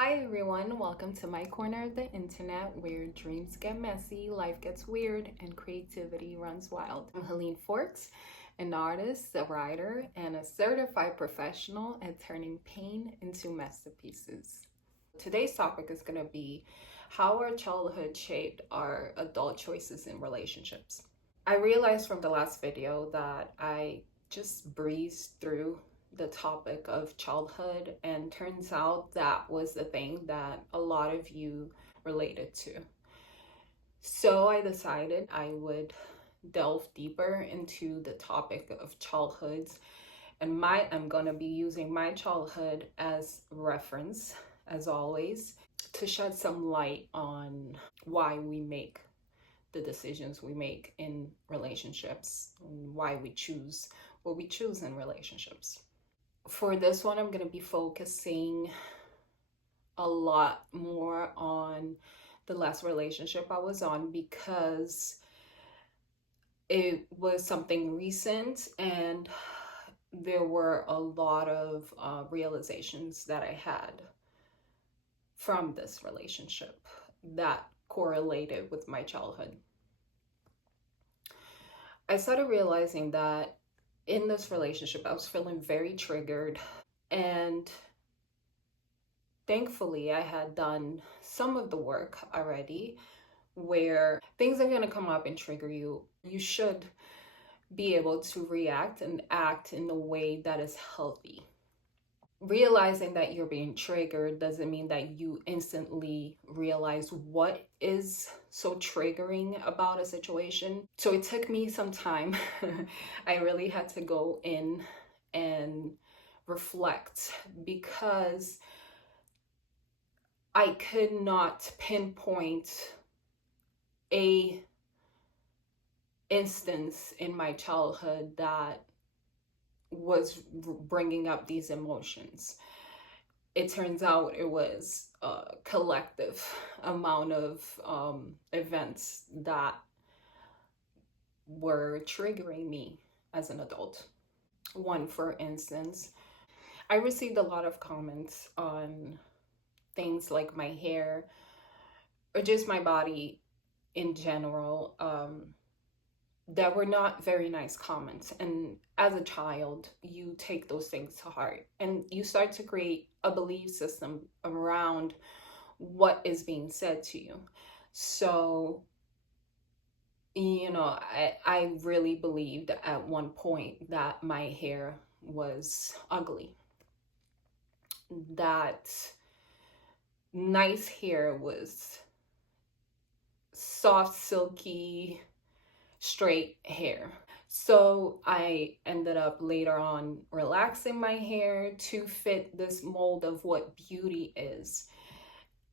Hi everyone, welcome to my corner of the internet where dreams get messy, life gets weird, and creativity runs wild. I'm Helene Forks, an artist, a writer, and a certified professional at turning pain into masterpieces. Today's topic is going to be how our childhood shaped our adult choices in relationships. I realized from the last video that I just breezed through the topic of childhood, and turns out that was the thing that a lot of you related to. So I decided I would delve deeper into the topic of childhoods, and I'm going to be using my childhood as reference, as always, to shed some light on why we make the decisions we make in relationships and why we choose what we choose in relationships. For this one, I'm going to be focusing a lot more on the last relationship I was on because it was something recent and there were a lot of realizations that I had from this relationship that correlated with my childhood. I started realizing that in this relationship, I was feeling very triggered, and thankfully, I had done some of the work already where things are going to come up and trigger you. You should be able to react and act in a way that is healthy. Realizing that you're being triggered doesn't mean that you instantly realize what is so triggering about a situation. So it took me some time. I really had to go in and reflect because I could not pinpoint a instance in my childhood that was bringing up these emotions. It turns out it was a collective amount of events that were triggering me as an adult. One, for instance, I received a lot of comments on things like my hair or just my body in general, that were not very nice comments. And as a child, you take those things to heart and you start to create a belief system around what is being said to you. So, I really believed at one point that my hair was ugly, that nice hair was soft, silky, straight hair. So I ended up later on relaxing my hair to fit this mold of what beauty is.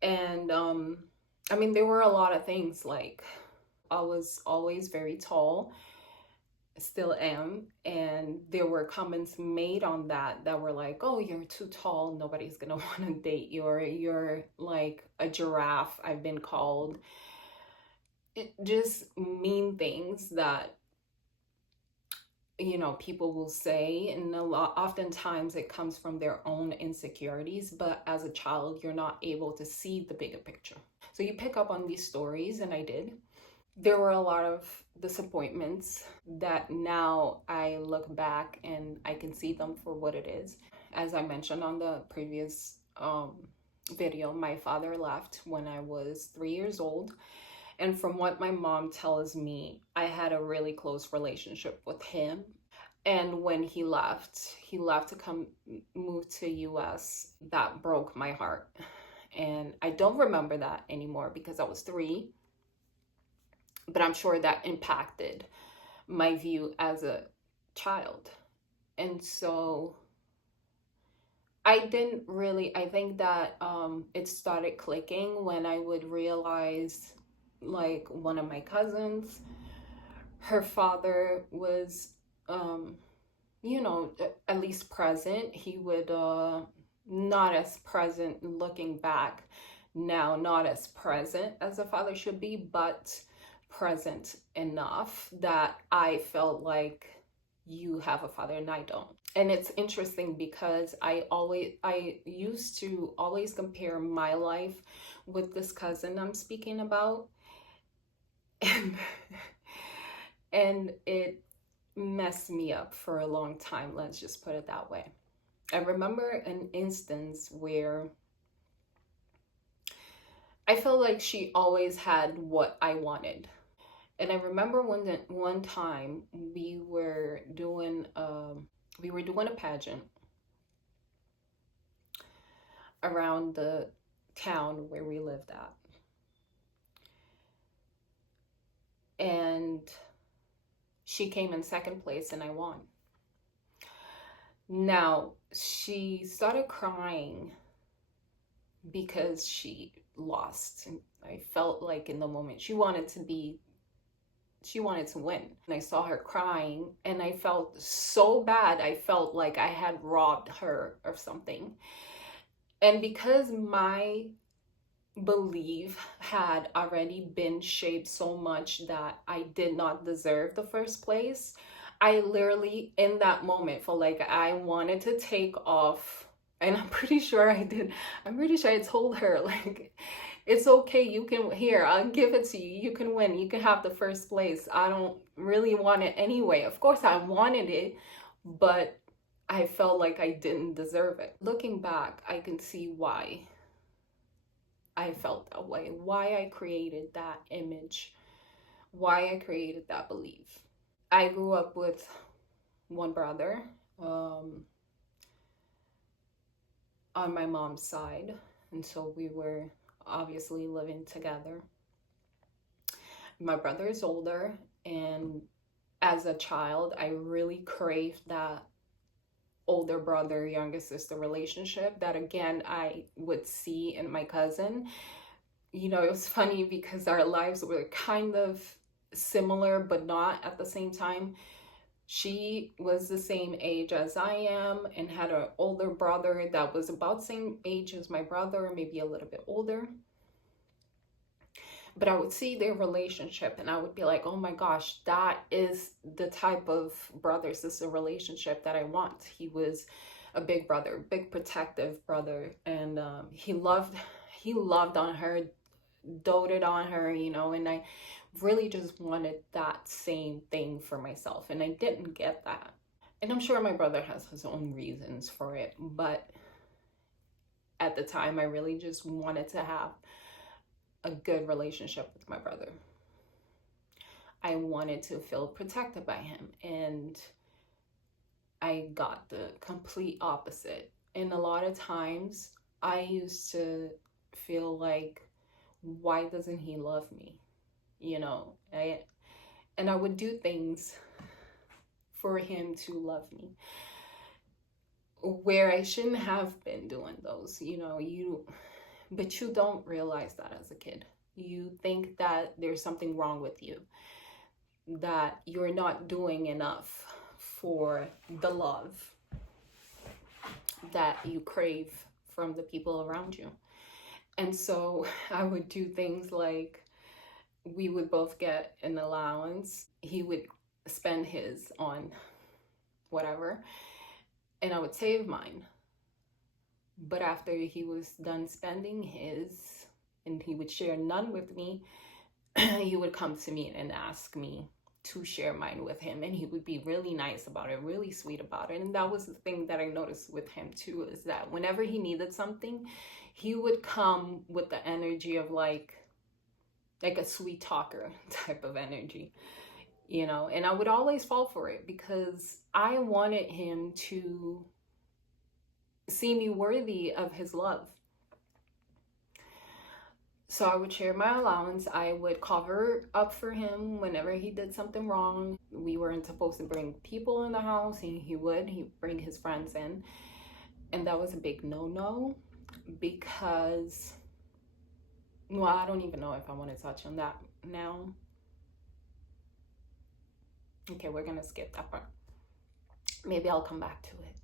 And there were a lot of things, like I was always very tall, still am, and there were comments made on that were like, oh, you're too tall, nobody's gonna want to date you, or you're like a giraffe, I've been called. It just mean things that people will say, and oftentimes it comes from their own insecurities, but as a child you're not able to see the bigger picture, so you pick up on these stories, and I did. There were a lot of disappointments that now I look back and I can see them for what it is. As I mentioned on the previous video, my father left when I was 3 years old. And from what my mom tells me, I had a really close relationship with him. And when he left to come move to US. That broke my heart. And I don't remember that anymore because I was 3. But I'm sure that impacted my view as a child. And so I think that it started clicking when I would realize, like, one of my cousins, her father was, at least present. He would, not as present looking back now, not as present as a father should be, but present enough that I felt like you have a father and I don't. And it's interesting because I used to always compare my life with this cousin I'm speaking about. And, and it messed me up for a long time, let's just put it that way. I remember an instance where I felt like she always had what I wanted. And I remember one time we were doing a pageant around the town where we lived at. And she came in second place and I won. Now, she started crying because she lost. And I felt like in the moment she wanted to win. And I saw her crying and I felt so bad. I felt like I had robbed her of something. And because my belief had already been shaped so much that I did not deserve the first place, I literally in that moment felt like I wanted to take off. And I'm pretty sure I did. I'm pretty sure I told her, like, it's okay, you can, here, I'll give it to you, you can win, you can have the first place. I don't really want it anyway. Of course I wanted it, but I felt like I didn't deserve it. Looking back, I can see why I felt that way, why I created that image, why I created that belief. I grew up with one brother on my mom's side, and so we were obviously living together. My brother is older, and as a child, I really craved that older brother, younger sister relationship that again I would see in my cousin. You know, it was funny because our lives were kind of similar, but not at the same time. She was the same age as I am and had an older brother that was about the same age as my brother, maybe a little bit older. But I would see their relationship and I would be like, oh my gosh, that is the type of brother-sister relationship that I want. He was a big brother, big protective brother. And he loved on her, doted on her, you know, and I really just wanted that same thing for myself. And I didn't get that. And I'm sure my brother has his own reasons for it. But at the time, I really just wanted to have a good relationship with my brother. I wanted to feel protected by him, and I got the complete opposite. And a lot of times I used to feel like, why doesn't he love me? You know, and I would do things for him to love me where I shouldn't have been doing those, you know, but you don't realize that as a kid. You think that there's something wrong with you, that you're not doing enough for the love that you crave from the people around you. And so I would do things like, we would both get an allowance. He would spend his on whatever, and I would save mine. But after he was done spending his, and he would share none with me, he would come to me and ask me to share mine with him. And he would be really nice about it, really sweet about it. And that was the thing that I noticed with him too, is that whenever he needed something, he would come with the energy of like a sweet talker type of energy, you know. And I would always fall for it because I wanted him to see me worthy of his love. So I would share my allowance. I would cover up for him whenever he did something wrong. We weren't supposed to bring people in the house, and he'd bring his friends in. And that was a big no-no because, well, I don't even know if I want to touch on that now. Okay, we're gonna skip that part. Maybe I'll come back to it.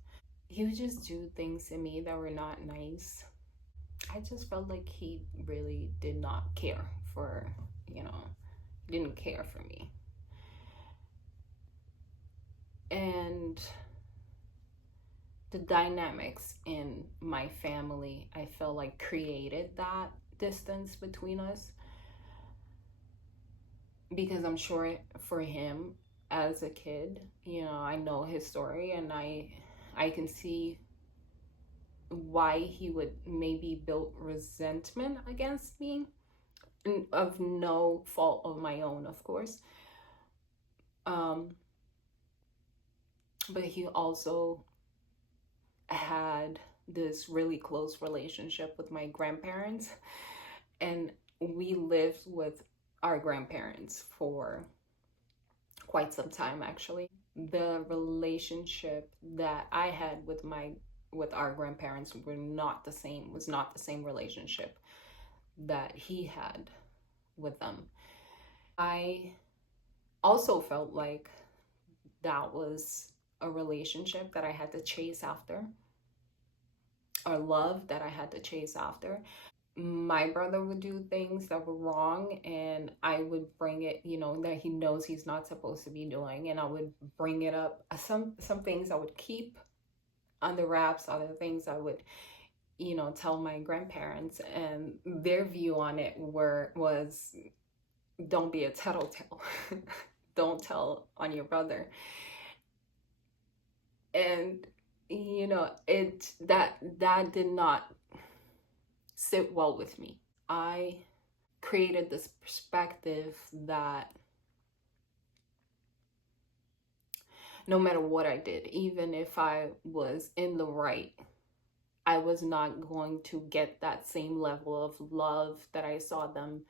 He would just do things to me that were not nice. I just felt like he really did not care for, you know, he didn't care for me. And the dynamics in my family, I feel like created that distance between us, because I'm sure for him as a kid, I know his story, and I can see why he would maybe build resentment against me, of no fault of my own, of course. um but he also had this really close relationship with my grandparents, and we lived with our grandparents for quite some time, actually. The relationship that I had with our grandparents was not the same relationship that he had with them. I also felt like that was a relationship that I had to chase after, or love that I had to chase after. My brother would do things that were wrong, and I would bring it, that he knows he's not supposed to be doing, and I would bring it up. Some things I would keep under wraps, other things I would, tell my grandparents, and their view on it was, don't be a tattletale. Don't tell on your brother. And that did not sit well with me. I created this perspective that no matter what I did, even if I was in the right, I was not going to get that same level of love that I saw them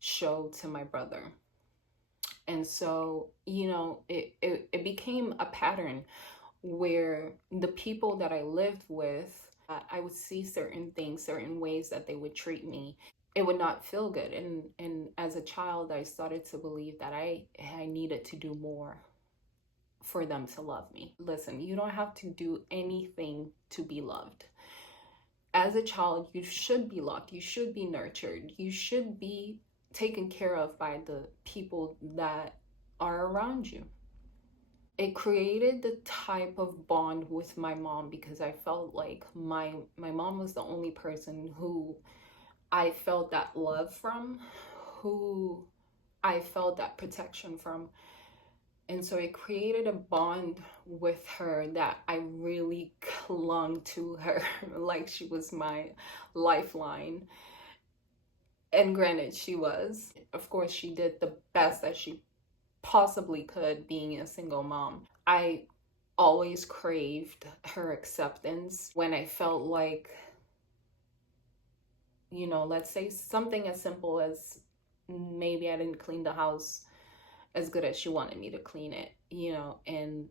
show to my brother. And so, it became a pattern where the people that I lived with, I would see certain things, certain ways that they would treat me. It would not feel good. And as a child, I started to believe that I needed to do more for them to love me. Listen, you don't have to do anything to be loved. As a child, you should be loved. You should be nurtured. You should be taken care of by the people that are around you. It created the type of bond with my mom, because I felt like my mom was the only person who I felt that love from, who I felt that protection from. And so it created a bond with her that I really clung to her like she was my lifeline. And granted, she was. Of course, she did the best that she possibly could being a single mom. I always craved her acceptance when I felt like, let's say something as simple as maybe I didn't clean the house as good as she wanted me to clean it, and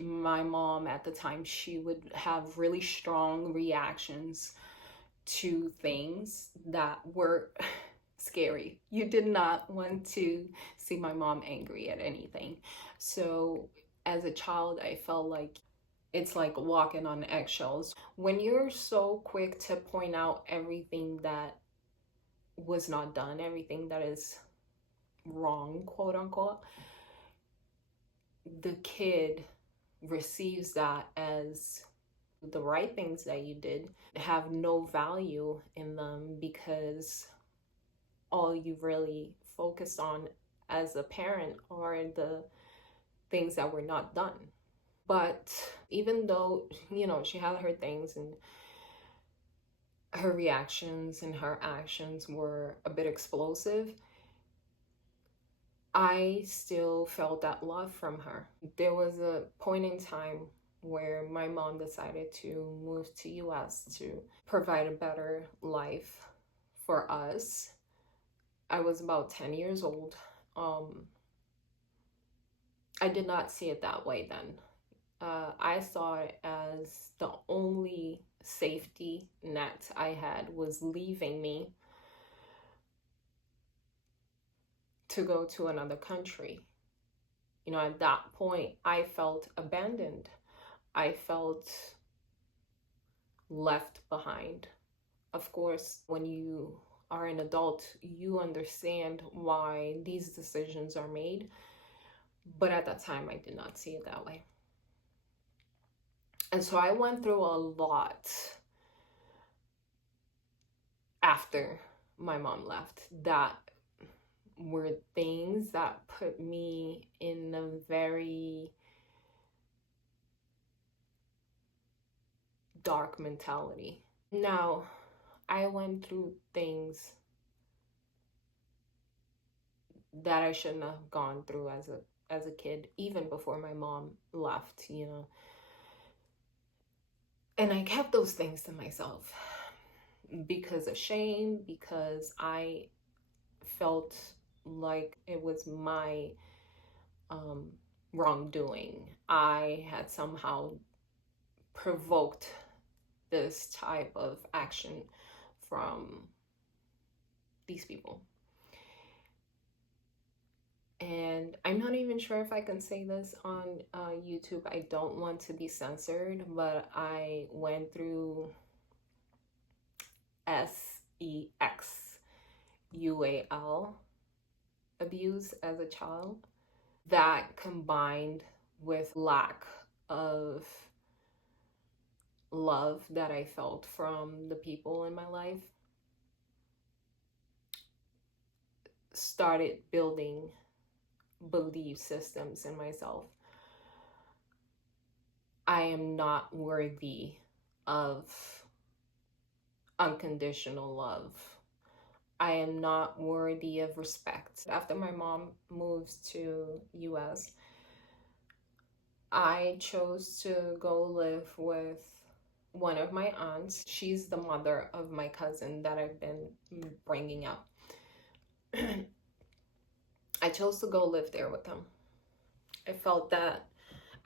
my mom at the time, she would have really strong reactions to things that were scary. You did not want to see my mom angry at anything. So as a child, I felt like it's like walking on eggshells. When you're so quick to point out everything that was not done, everything that is wrong, quote unquote, the kid receives that as the right things that you did have no value in them, because all you really focused on as a parent are the things that were not done. But even though, she had her things, and her reactions and her actions were a bit explosive, I still felt that love from her. There was a point in time where my mom decided to move to US to provide a better life for us. I was about 10 years old. I did not see it that way then. I saw it as the only safety net I had was leaving me to go to another country. At that point, I felt abandoned. I felt left behind. Of course, when you are an adult, you understand why these decisions are made. But at that time, I did not see it that way. And so I went through a lot after my mom left that were things that put me in a very dark mentality. Now, I went through things that I shouldn't have gone through as a kid, even before my mom left, you know. And I kept those things to myself because of shame, because I felt like it was my um, wrongdoing. I had somehow provoked this type of action from these people. And I'm not even sure if I can say this on YouTube. I don't want to be censored, but I went through SEXUAL abuse as a child. That combined with lack of love that I felt from the people in my life started building belief systems in myself. I am not worthy of unconditional love. I am not worthy of respect. After my mom moves to US, I chose to go live with one of my aunts. She's the mother of my cousin that I've been bringing up. I chose to go live there with them. I felt that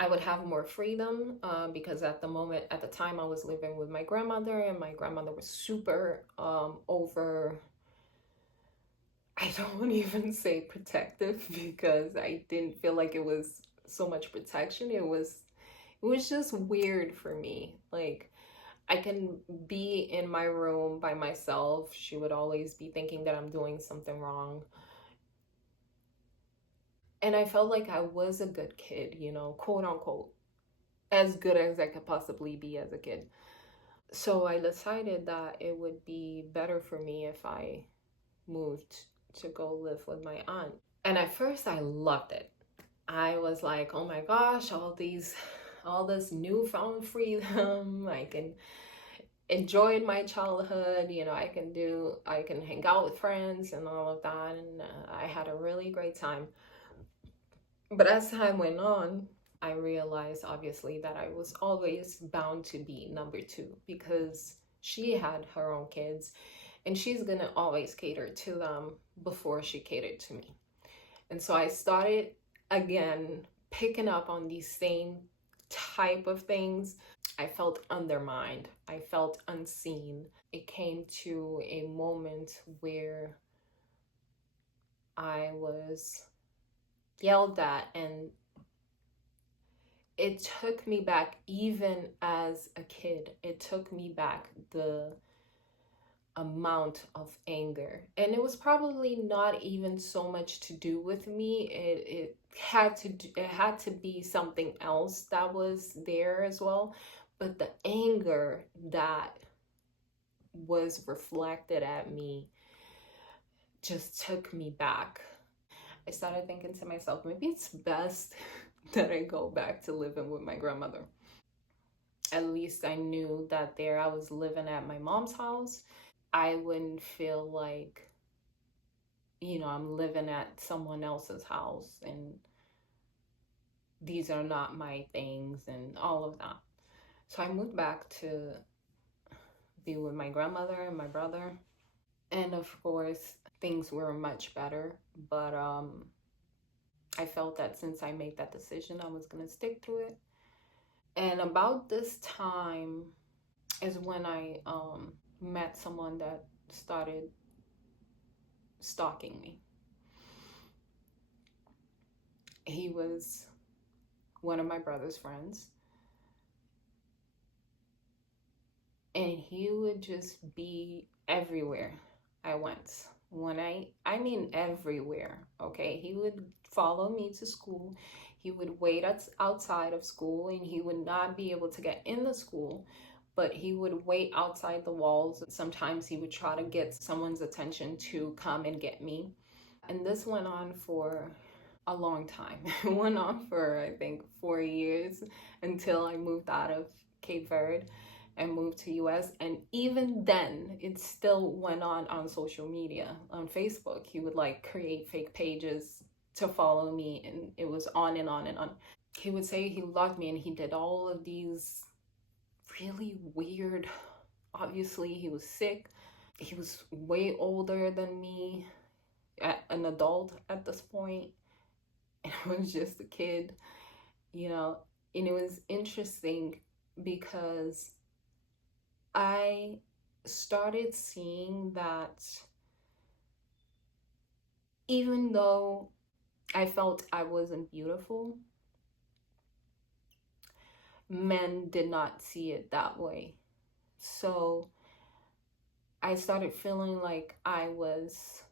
I would have more freedom because at the time I was living with my grandmother, and my grandmother was super over, I don't want to even say protective, because I didn't feel like it was so much protection. It was just weird for me. Like, I can be in my room by myself. She would always be thinking that I'm doing something wrong. And I felt like I was a good kid, you know, quote unquote, as good as I could possibly be as a kid. So I decided that it would be better for me if I moved to go live with my aunt. And at first I loved it. I was like, oh my gosh, all this newfound freedom. I can enjoy my childhood, you know, I can hang out with friends and all of that. And I had a really great time. But as time went on, I realized obviously that I was always bound to be number two, because she had her own kids and she's gonna always cater to them before she catered to me. And so I started again picking up on these same type of things. I felt undermined. I felt unseen. It came to a moment where I was yelled at, and it took me back. Even as a kid, it took me back the amount of anger, and it was probably not even so much to do with me. It had to be something else that was there as well, but the anger that was reflected at me just took me back. I started thinking to myself, maybe it's best that I go back to living with my grandmother. At least I knew that there I was living at my mom's house. I wouldn't feel like, you know, I'm living at someone else's house and these are not my things and all of that. So I moved back to be with my grandmother and my brother. And of course, things were much better, but I felt that since I made that decision, I was going to stick to it. And about this time is when I met someone that started stalking me. He was one of my brother's friends, and he would just be everywhere I went. I mean everywhere, okay? He would follow me to school. He would wait outside of school, and he would not be able to get in the school, but he would wait outside the walls. Sometimes he would try to get someone's attention to come and get me. And this went on for a long time. It went on for, I think, 4 years until I moved out of Cape Verde and moved to US. And even then, it still went on social media. On Facebook, he would like create fake pages to follow me, and it was on and on and on. He would say he loved me, and he did all of these really weird, obviously he was sick. He was way older than me, an adult at this point, and I was just a kid, you know. And it was interesting because I started seeing that even though I felt I wasn't beautiful, men did not see it that way. So I started feeling like I was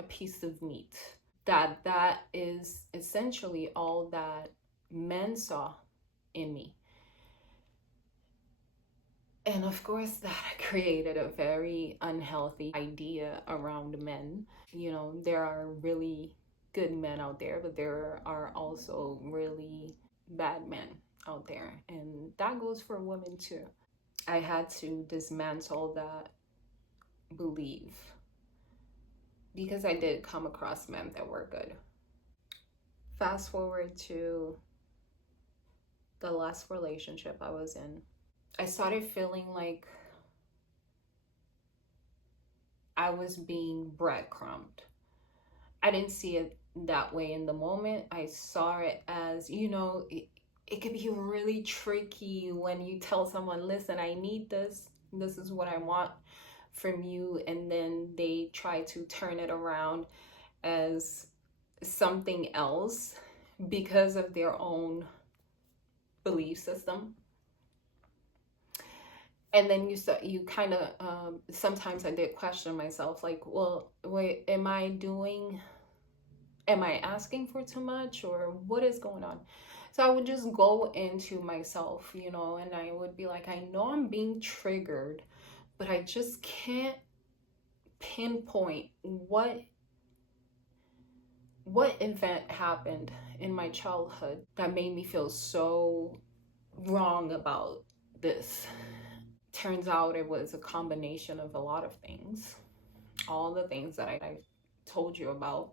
a piece of meat. That is essentially all that men saw in me. And of course, that created a very unhealthy idea around men. You know, there are really good men out there, but there are also really bad men out there. And that goes for women too. I had to dismantle that belief because I did come across men that were good. Fast forward to the last relationship I was in. I started feeling like I was being breadcrumbed. I didn't see it that way in the moment. I saw it as, you know, it could be really tricky when you tell someone, listen, I need this. This is what I want from you. And then they try to turn it around as something else because of their own belief system. And then you kind of, sometimes I did question myself, like, well, wait, am I asking for too much, or what is going on? So I would just go into myself, you know, and I would be like, I know I'm being triggered, but I just can't pinpoint what event happened in my childhood that made me feel so wrong about this. Turns out it was a combination of a lot of things, all the things that I told you about.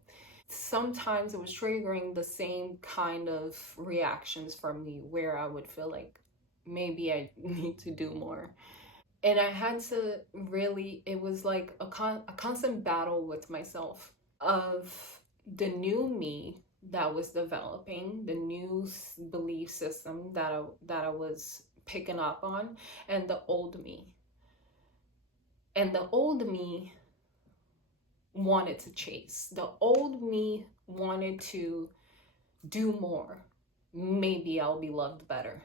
Sometimes it was triggering the same kind of reactions from me, where I would feel like maybe I need to do more. And I had to really, it was like a constant battle with myself of the new me that was developing, the new belief system that I was picking up on, and the old me. And the old me wanted to chase. The old me wanted to do more. Maybe I'll be loved better.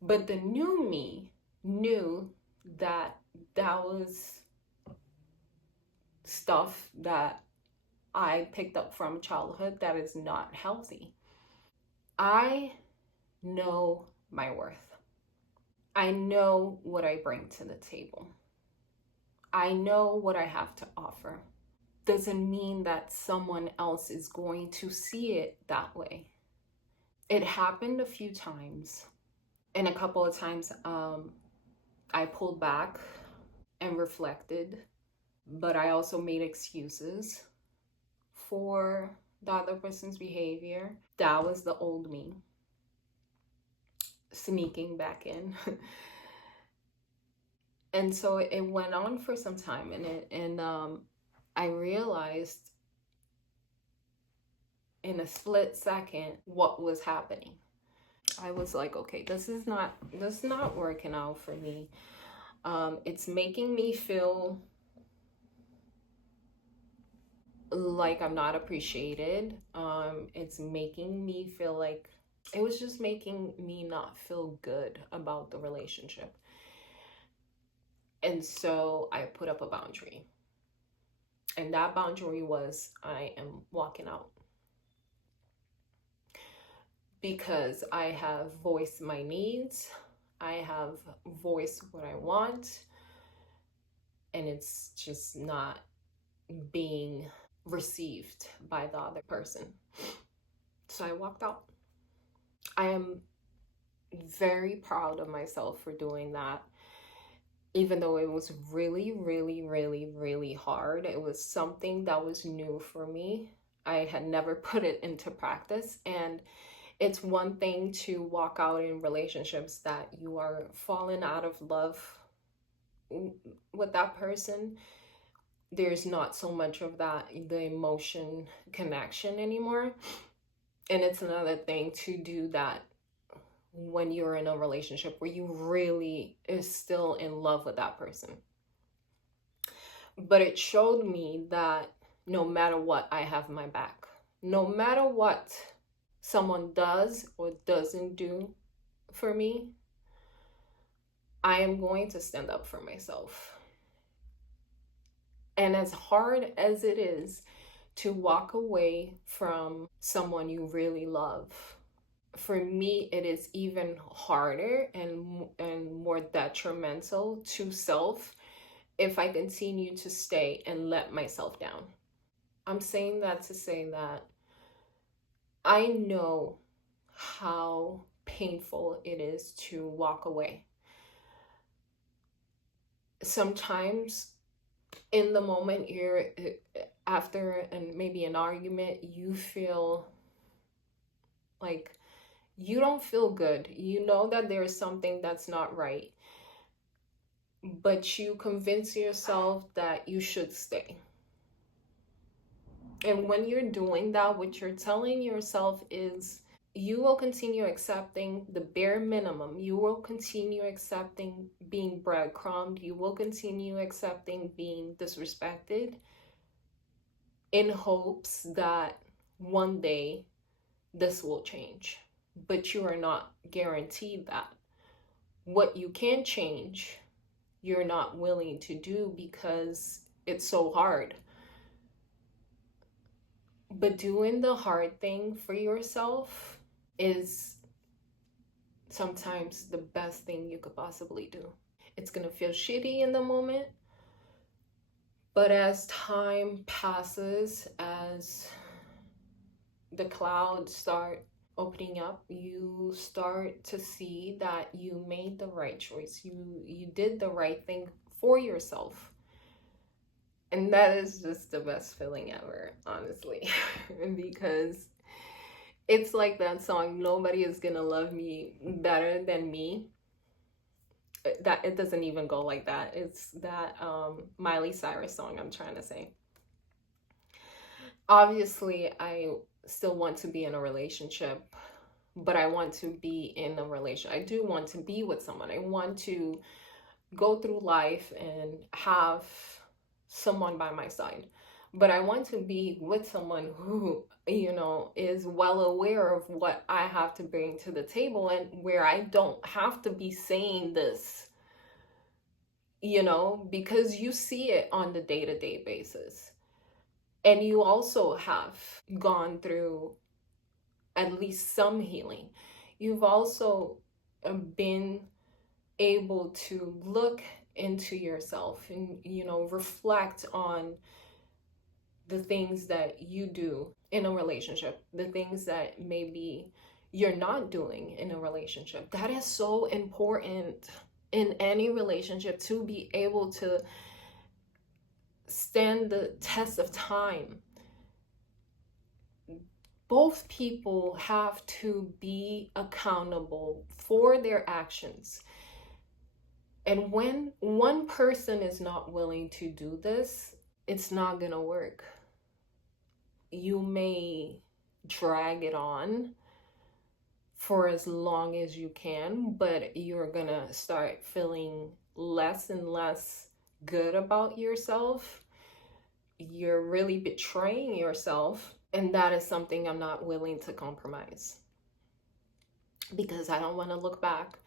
But the new me knew that that was stuff that I picked up from childhood that is not healthy. I know my worth. I know what I bring to the table. I know what I have to offer. Doesn't mean that someone else is going to see it that way. It happened a few times, and a couple of times I pulled back and reflected, but I also made excuses for the other person's behavior. That was the old me sneaking back in. And so it went on for some time, and I realized in a split second what was happening. I was like, okay, this is not working out for me. It's making me feel like I'm not appreciated. It's making me feel like, it was just making me not feel good about the relationship. And so I put up a boundary. And that boundary was, I am walking out. Because I have voiced my needs, I have voiced what I want, and it's just not being received by the other person. So I walked out. I am very proud of myself for doing that. Even though it was really, really, really, really hard, it was something that was new for me. I had never put it into practice. And it's one thing to walk out in relationships that you are falling out of love with that person. There's not so much of that, the emotion connection anymore. And it's another thing to do that when you're in a relationship where you really is still in love with that person. But it showed me that no matter what, I have my back. No matter what someone does or doesn't do for me, I am going to stand up for myself. And as hard as it is to walk away from someone you really love, for me, it is even harder and more detrimental to self if I continue to stay and let myself down. I'm saying that to say that I know how painful it is to walk away. Sometimes in the moment, you're after and maybe an argument, you feel like you don't feel good. You know that there's something that's not right, but you convince yourself that you should stay. And when you're doing that, what you're telling yourself is you will continue accepting the bare minimum. You will continue accepting being breadcrumbed. You will continue accepting being disrespected in hopes that one day this will change. But you are not guaranteed that. What you can change, you're not willing to do because it's so hard. But doing the hard thing for yourself is sometimes the best thing you could possibly do. It's gonna feel shitty in the moment, but as time passes, as the clouds start opening up, you start to see that you made the right choice. You did the right thing for yourself. And that is just the best feeling ever, honestly. Because it's like that song, Nobody Is Gonna Love Me Better Than Me. That it doesn't even go like that. It's that Miley Cyrus song I'm trying to say. Obviously, I still want to be in a relationship, but I want to be in a relationship. I do want to be with someone. I want to go through life and have someone by my side. But I want to be with someone who, is well aware of what I have to bring to the table and where I don't have to be saying this, because you see it on the day-to-day basis. And you also have gone through at least some healing. You've also been able to look into yourself and, reflect on the things that you do in a relationship, the things that maybe you're not doing in a relationship. That is so important in any relationship, to be able to stand the test of time. Both people have to be accountable for their actions. And when one person is not willing to do this, it's not gonna work. You may drag it on for as long as you can, but you're gonna start feeling less and less good about yourself. You're really betraying yourself, and that is something I'm not willing to compromise, because I don't want to look back.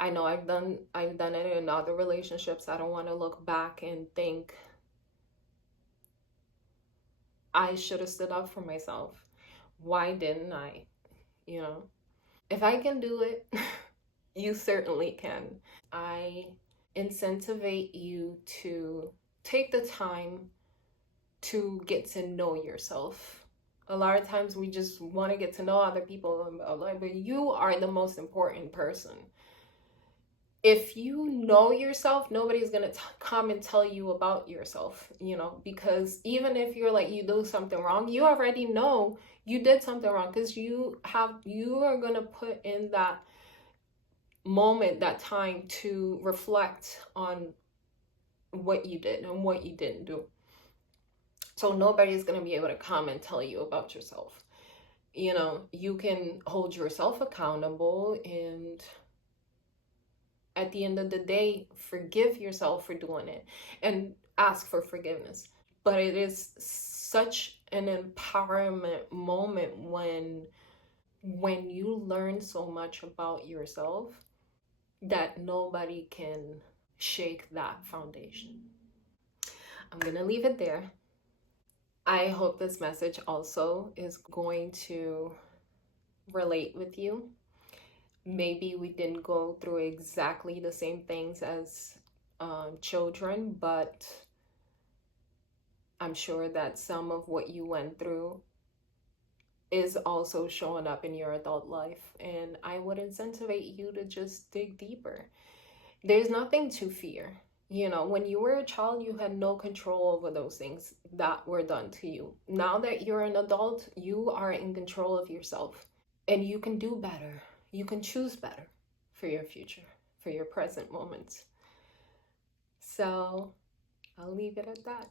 I know I've done it in other relationships. I don't want to look back and think I should have stood up for myself. Why didn't I? You know, if I can do it, you certainly can. I incentivize you to take the time to get to know yourself. A lot of times we just want to get to know other people, but you are the most important person. If you know yourself, nobody's going to come and tell you about yourself, because even if you're like, you do something wrong, you already know you did something wrong, because you are going to put in that moment, that time to reflect on what you did and what you didn't do. So nobody's going to be able to come and tell you about yourself. You can hold yourself accountable, and at the end of the day, forgive yourself for doing it and ask for forgiveness. But it is such an empowerment moment when you learn so much about yourself that nobody can shake that foundation. I'm gonna leave it there. I hope this message also is going to relate with you. Maybe we didn't go through exactly the same things as children, but I'm sure that some of what you went through is also showing up in your adult life. And I would incentivize you to just dig deeper. There's nothing to fear. When you were a child, you had no control over those things that were done to you. Now that you're an adult, you are in control of yourself, and you can do better. You can choose better for your future, for your present moments. So I'll leave it at that.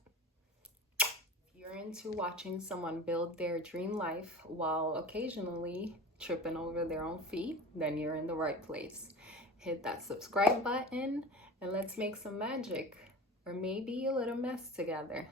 If you're into watching someone build their dream life while occasionally tripping over their own feet, then you're in the right place. Hit that subscribe button and let's make some magic, or maybe a little mess together.